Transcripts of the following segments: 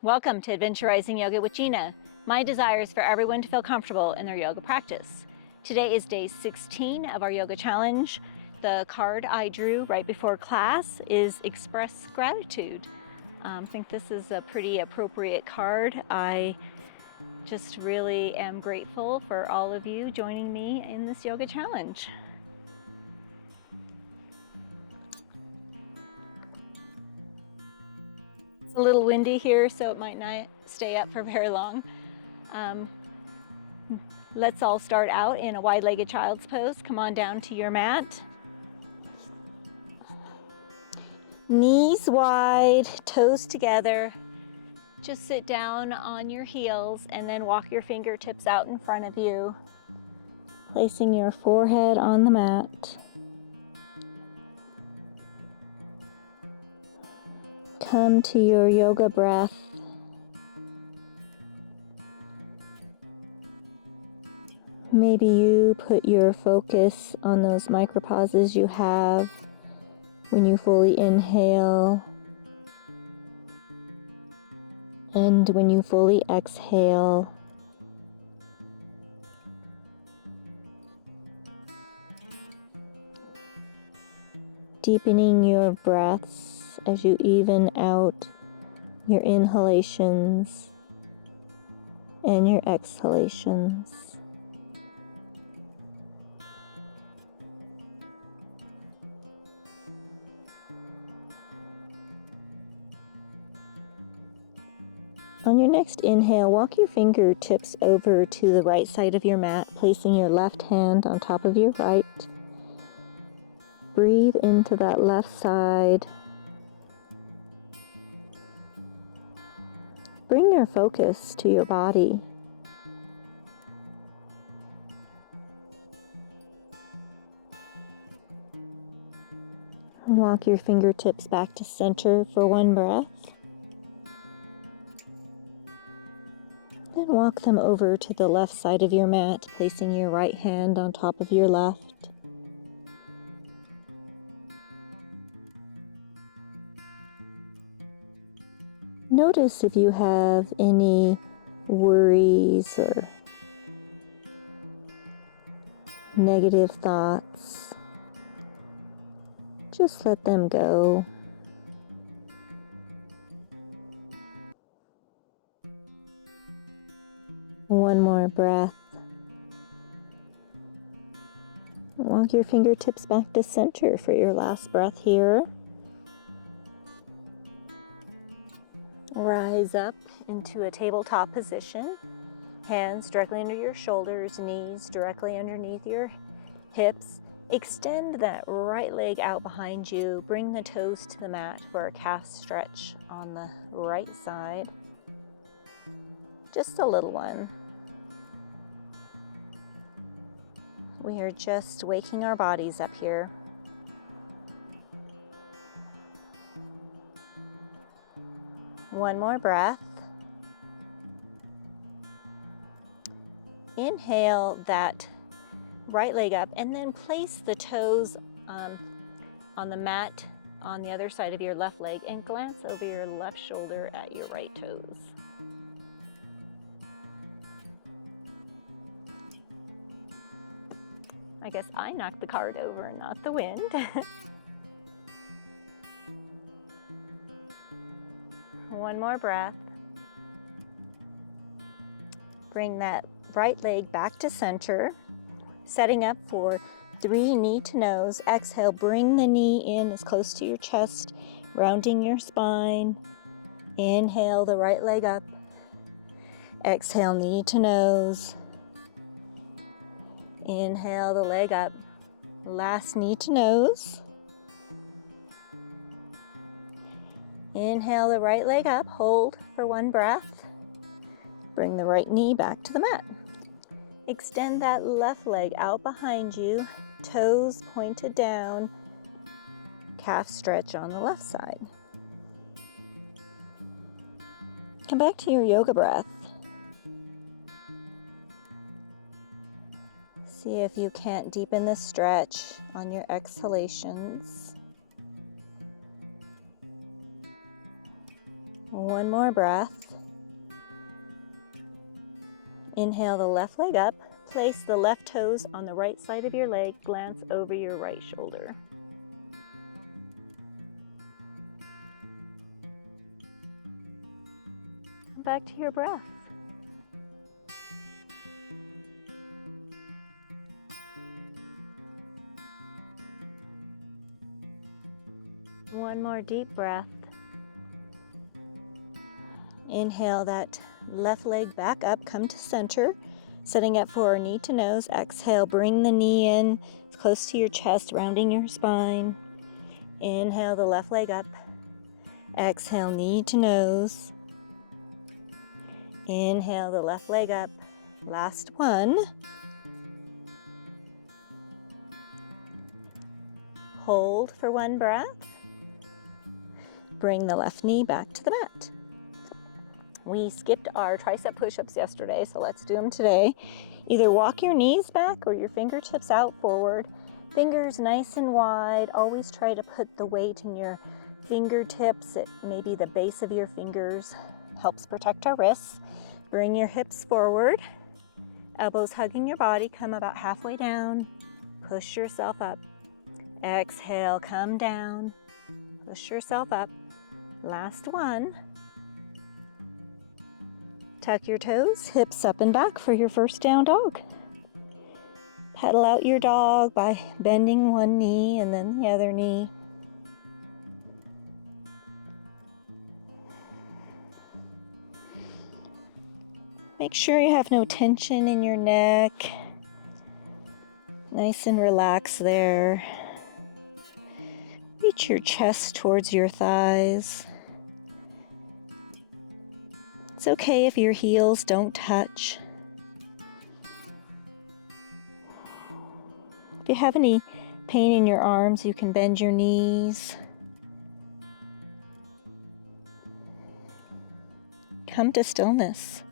Welcome to Adventurizing Yoga with Gina. My desire is for everyone to feel comfortable in their yoga practice. Today is day 16 of our yoga challenge. The card I drew right before class is Express Gratitude. I think this is a pretty appropriate card. I just really am grateful for all of you joining me in this yoga challenge. It's a little windy here, so it might not stay up for very long. Let's all start out in a wide-legged child's pose. Come on down to your mat. Knees wide, toes together. Just sit down on your heels and then walk your fingertips out in front of you, placing your forehead on the mat. Come to your yoga breath. Maybe you put your focus on those micropauses you have when you fully inhale and when you fully exhale. Deepening your breaths as you even out your inhalations and your exhalations. On your next inhale, walk your fingertips over to the right side of your mat, placing your left hand on top of your right. Breathe into that left side. Bring your focus to your body. Walk your fingertips back to center for one breath. Then walk them over to the left side of your mat, placing your right hand on top of your left. Notice if you have any worries or negative thoughts. Just let them go. One more breath. Walk your fingertips back to center for your last breath here. Rise up into a tabletop position. Hands directly under your shoulders, knees directly underneath your hips. Extend that right leg out behind you. Bring the toes to the mat for a calf stretch on the right side. Just a little one. We are just waking our bodies up here. One more breath. Inhale that right leg up and then place the toes on the mat on the other side of your left leg and glance over your left shoulder at your right toes. I guess I knocked the card over, not the wind. One more breath. Bring that right leg back to center, setting up for 3 knee to nose. Exhale, bring the knee in as close to your chest, rounding your spine. Inhale the right leg up. Exhale, knee to nose. Inhale the leg up. Last knee to nose. Inhale the right leg up. Hold for one breath. Bring the right knee back to the mat. Extend that left leg out behind you. Toes pointed down. Calf stretch on the left side. Come back to your yoga breath. See if you can't deepen the stretch on your exhalations. One more breath. Inhale the left leg up. Place the left toes on the right side of your leg. Glance over your right shoulder. Come back to your breath. One more deep breath. Inhale that left leg back up, come to center, setting up for a knee to nose. Exhale, bring the knee in as close to your chest, rounding your spine. Inhale the left leg up. Exhale, knee to nose. Inhale the left leg up. Last one. Hold for one breath. Bring the left knee back to the mat. We skipped our tricep push-ups yesterday, so let's do them today. Either walk your knees back or your fingertips out forward. Fingers nice and wide. Always try to put the weight in your fingertips at maybe the base of your fingers. Helps protect our wrists. Bring your hips forward. Elbows hugging your body. Come about halfway down. Push yourself up. Exhale, come down. Push yourself up. Last one. Tuck your toes, hips up and back for your first down dog. Pedal out your dog by bending one knee and then the other knee. Make sure you have no tension in your neck. Nice and relaxed there. Reach your chest towards your thighs. It's okay if your heels don't touch. If you have any pain in your arms, you can bend your knees. Come to stillness.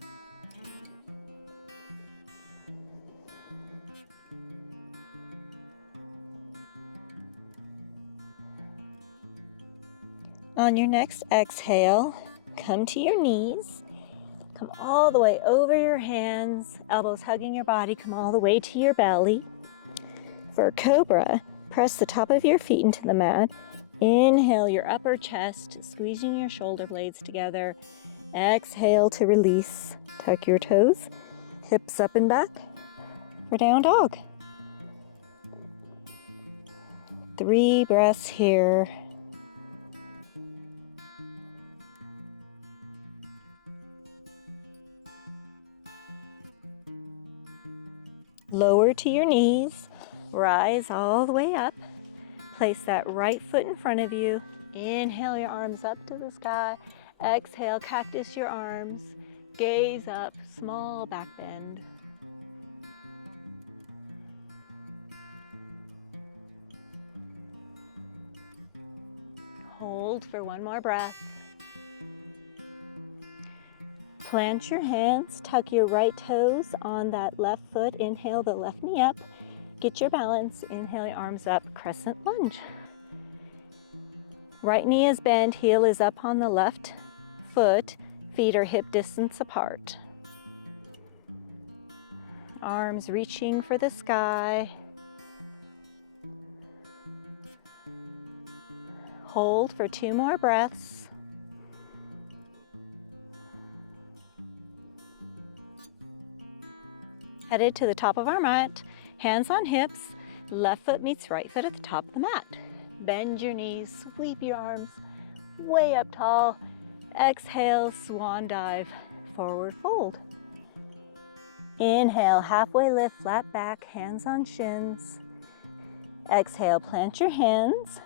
On your next exhale, come to your knees. Come all the way over your hands, elbows hugging your body, come all the way to your belly. For Cobra, press the top of your feet into the mat. Inhale your upper chest, squeezing your shoulder blades together. Exhale to release. Tuck your toes, hips up and back for down dog. 3 breaths here. Lower to your knees, rise all the way up. Place that right foot in front of you. Inhale your arms up to the sky. Exhale, cactus your arms. Gaze up, small back bend. Hold for one more breath. Plant your hands, tuck your right toes on that left foot. Inhale the left knee up. Get your balance. Inhale your arms up, crescent lunge. Right knee is bent, heel is up on the left foot. Feet are hip distance apart. Arms reaching for the sky. Hold for 2 more breaths. Headed to the top of our mat, hands on hips, left foot meets right foot at the top of the mat. Bend your knees, sweep your arms way up tall. Exhale, swan dive, forward fold. Inhale, halfway lift, flat back, hands on shins. Exhale, plant your hands.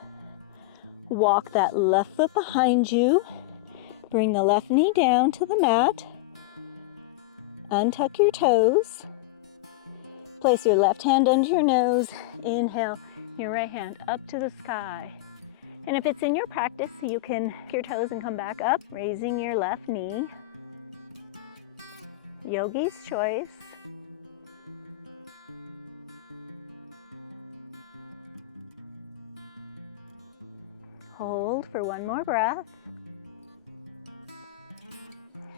Walk that left foot behind you. Bring the left knee down to the mat. Untuck your toes. Place your left hand under your nose. Inhale, your right hand up to the sky. And if it's in your practice, you can kick your toes and come back up, raising your left knee. Yogi's choice. Hold for one more breath.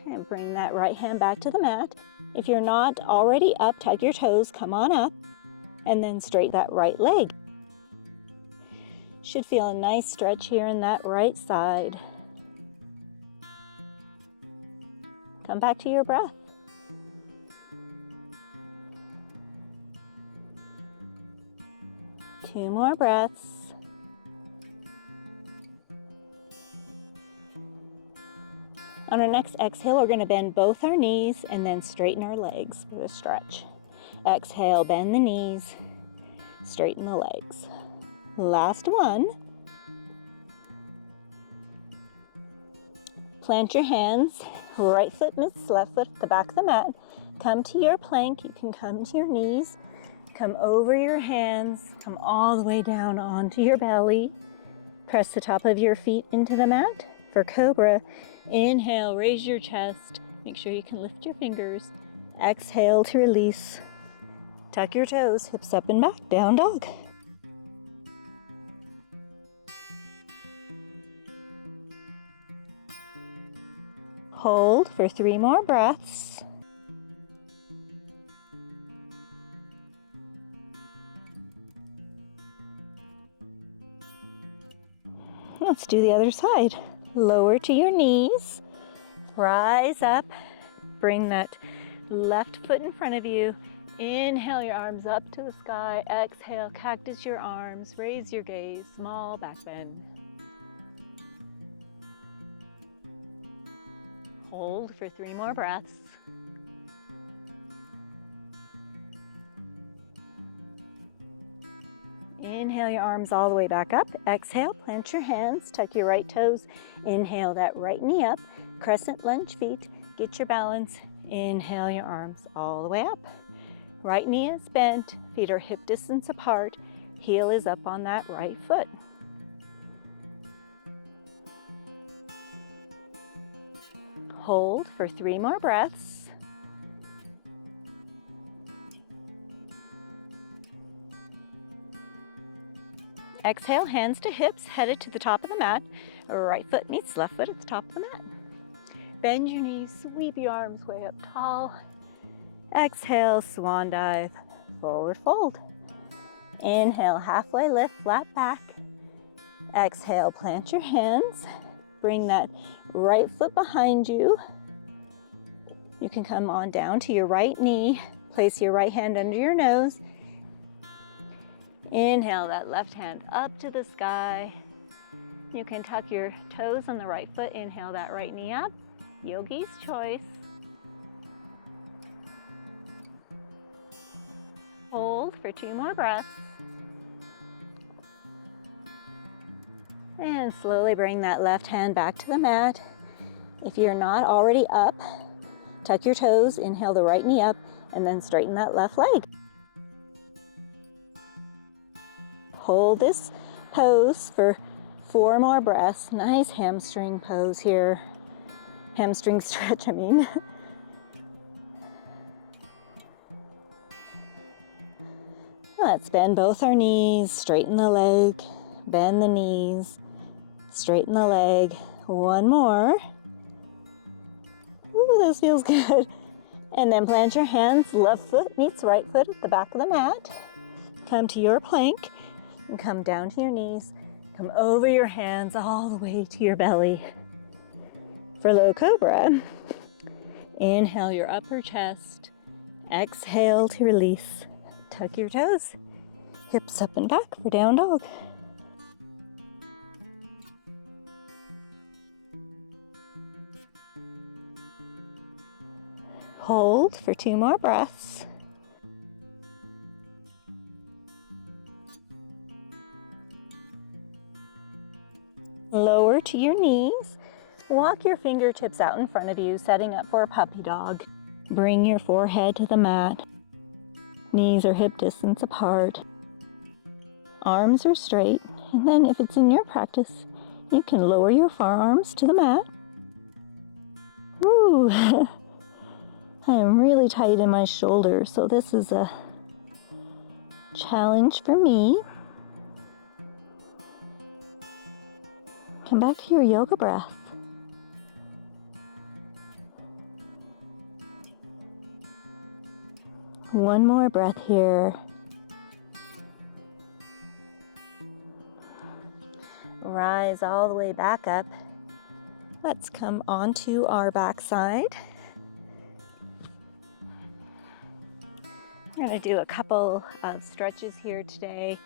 And bring that right hand back to the mat. If you're not already up, tuck your toes, come on up, and then straighten that right leg. Should feel a nice stretch here in that right side. Come back to your breath. Two more breaths. On our next exhale, we're going to bend both our knees and then straighten our legs for the stretch. Exhale, bend the knees, straighten the legs. Last one. Plant your hands, right foot meets left foot at the back of the mat. Come to your plank. You can come to your knees, come over your hands, come all the way down onto your belly. Press the top of your feet into the mat. For Cobra, inhale, raise your chest. Make sure you can lift your fingers. Exhale to release. Tuck your toes, hips up and back, down dog. Hold for 3 more breaths. Let's do the other side. Lower to your knees, rise up, bring that left foot in front of you. Inhale your arms up to the sky, exhale, cactus your arms, raise your gaze, small back bend. Hold for 3 more breaths. Inhale your arms all the way back up. Exhale, plant your hands, tuck your right toes. Inhale that right knee up, crescent lunge feet. Get your balance. Inhale your arms all the way up. Right knee is bent, feet are hip distance apart. Heel is up on that right foot. Hold for 3 more breaths. Exhale, hands to hips, headed to the top of the mat. Right foot meets left foot at the top of the mat. Bend your knees, sweep your arms way up tall. Exhale, swan dive, forward fold. Inhale, halfway lift, flat back. Exhale, plant your hands. Bring that right foot behind you. You can come on down to your right knee. Place your right hand under your nose. Inhale that left hand up to the sky. You can tuck your toes on the right foot. Inhale that right knee up. Yogi's choice. Hold for 2 more breaths. And slowly bring that left hand back to the mat. If you're not already up, tuck your toes, inhale the right knee up, and then straighten that left leg. Hold this pose for 4 more breaths. Nice hamstring pose here. Hamstring stretch, I mean. Let's bend both our knees, straighten the leg, bend the knees, straighten the leg. 1 more. Ooh, this feels good. And then plant your hands, left foot meets right foot at the back of the mat. Come to your plank and come down to your knees. Come over your hands all the way to your belly. For low cobra, inhale your upper chest. Exhale to release. Tuck your toes, hips up and back for down dog. Hold for 2 more breaths. Lower to your knees. Walk your fingertips out in front of you, setting up for a puppy dog. Bring your forehead to the mat. Knees are hip distance apart. Arms are straight. And then if it's in your practice, you can lower your forearms to the mat. Ooh, I am really tight in my shoulder, so this is a challenge for me. Come back to your yoga breath. One more breath here. Rise all the way back up. Let's come onto our backside. We're going to do a couple of stretches here today.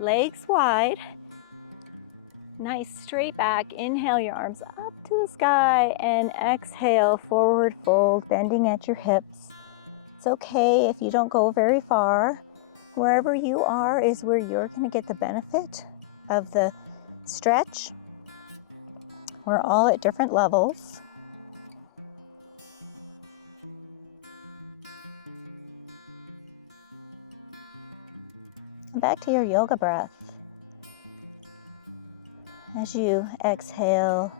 Legs wide. Nice straight back. Inhale your arms up to the sky and exhale, forward fold, bending at your hips. It's okay if you don't go very far. Wherever you are is where you're going to get the benefit of the stretch. We're all at different levels. And back to your yoga breath. As you exhale,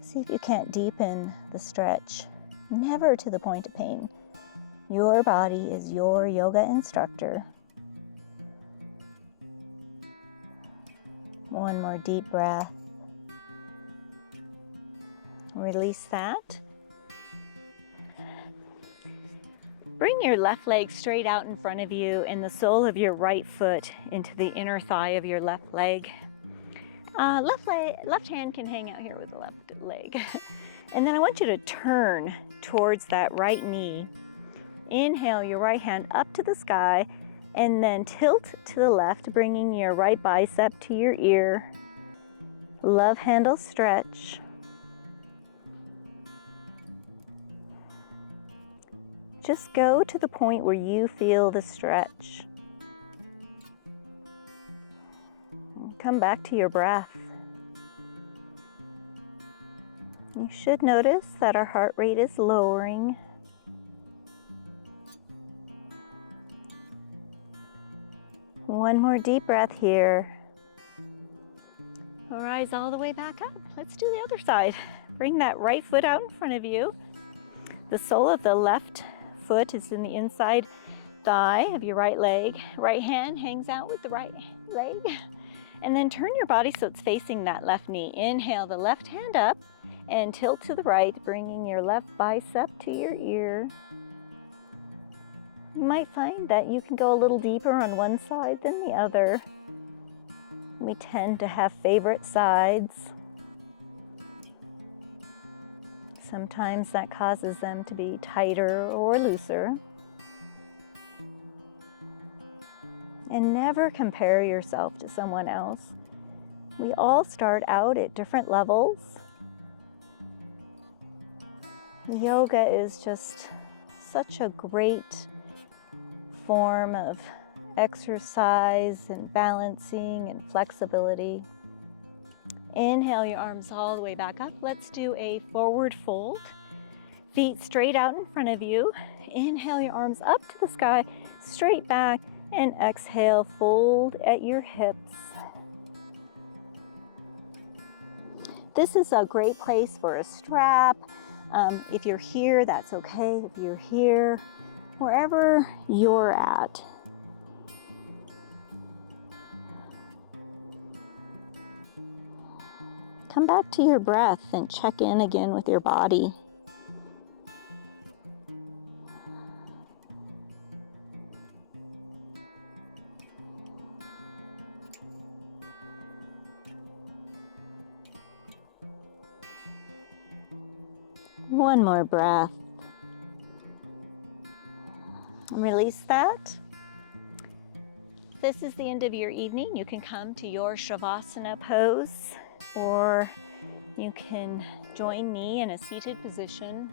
see if you can't deepen the stretch, never to the point of pain. Your body is your yoga instructor. One more deep breath. Release that. Bring your left leg straight out in front of you and the sole of your right foot into the inner thigh of your left leg. Left hand can hang out here with the left leg. And then I want you to turn towards that right knee. Inhale your right hand up to the sky and then tilt to the left, bringing your right bicep to your ear. Love handle stretch. Just go to the point where you feel the stretch. Come back to your breath. You should notice that our heart rate is lowering. One more deep breath here. Rise all the way back up. Let's do the other side. Bring that right foot out in front of you. The sole of the left foot is in the inside thigh of your right leg. Right hand hangs out with the right leg. And then turn your body so it's facing that left knee. Inhale the left hand up and tilt to the right, bringing your left bicep to your ear. You might find that you can go a little deeper on one side than the other. We tend to have favorite sides. Sometimes that causes them to be tighter or looser. And never compare yourself to someone else. We all start out at different levels. Yoga is just such a great form of exercise and balancing and flexibility. Inhale your arms all the way back up. Let's do a forward fold. Feet straight out in front of you. Inhale your arms up to the sky, straight back, and exhale, fold at your hips. This is a great place for a strap. If you're here, that's okay. If you're here, wherever you're at. Come back to your breath and check in again with your body. One more breath. And release that. This is the end of your evening. You can come to your Shavasana pose, or you can join me in a seated position.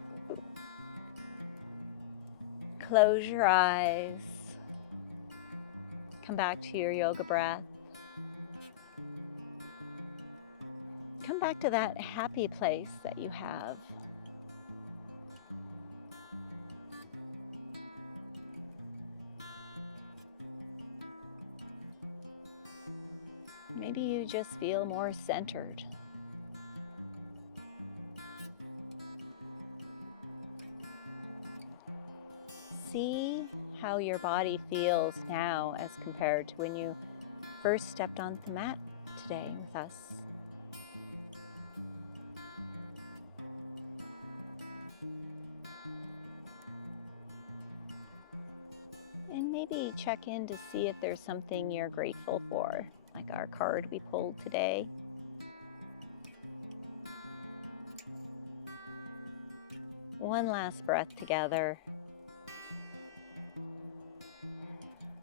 Close your eyes. Come back to your yoga breath. Come back to that happy place that you have. Maybe you just feel more centered. See how your body feels now as compared to when you first stepped on the mat today with us. maybe check in to see if there's something you're grateful for, like our card we pulled today. One last breath together.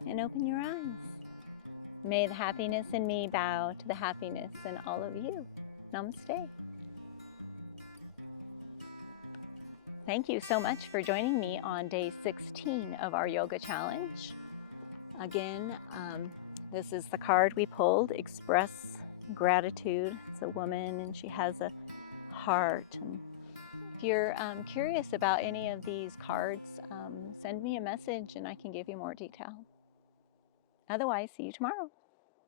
And open your eyes. May the happiness in me bow to the happiness in all of you. Namaste. Thank you so much for joining me on day 16 of our yoga challenge. Again, this is the card we pulled, Express Gratitude. It's a woman and she has a heart. And if you're curious about any of these cards, send me a message and I can give you more detail. Otherwise, see you tomorrow.